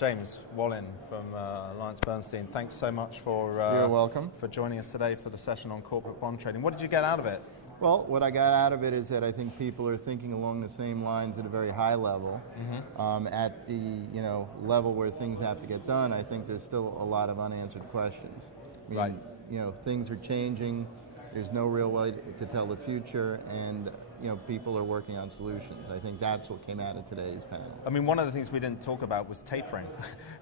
James Wallin from AllianceBernstein's. Thanks so much for You're welcome. For joining us today for the session on corporate bond trading. What did you get out of it? Well, what I got out of it is that I think people are thinking along the same lines at a very high level. At the level where things have to get done, I think there's still a lot of unanswered questions. I mean, things are changing. There's no real way to tell the future, and people are working on solutions. I think that's what came out of today's panel. I mean, one of the things we didn't talk about was tapering,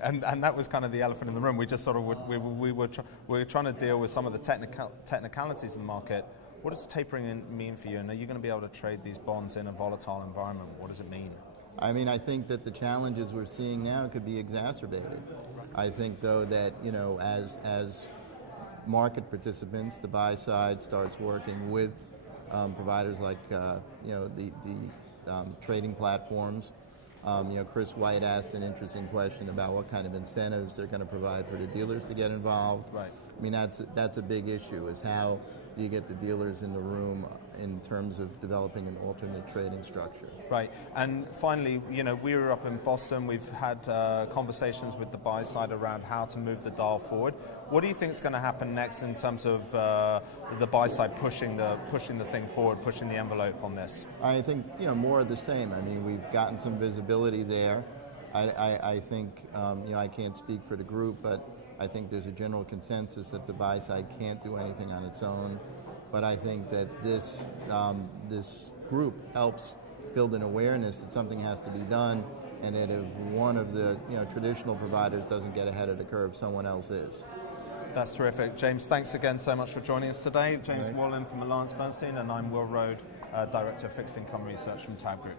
and that was kind of the elephant in the room. We just sort of we were trying to deal with some of the technicalities in the market. What does tapering mean for you? And are you going to be able to trade these bonds in a volatile environment? What does it mean? I mean, I think that the challenges we're seeing now could be exacerbated. I think, though, that as market participants, the buy side starts working with providers like the trading platforms. Chris White asked an interesting question about what kind of incentives they're going to provide for the dealers to get involved. Right. I mean, that's a big issue, is how do you get the dealers in the room in terms of developing an alternate trading structure. Right. And finally, we were up in Boston. We've had conversations with the buy side around how to move the dial forward. What do you think is going to happen next in terms of the buy side pushing the thing forward, pushing the envelope on this? I think more of the same. I mean, we've gotten some visibility there. I think I can't speak for the group, but I think there's a general consensus that the buy side can't do anything on its own. But I think that this group helps build an awareness that something has to be done, and that if one of the traditional providers doesn't get ahead of the curve, someone else is. That's terrific. James, thanks again so much for joining us today. James Wallin from AllianceBernstein's, and I'm Will Rhode, Director of Fixed Income Research from TABB Group.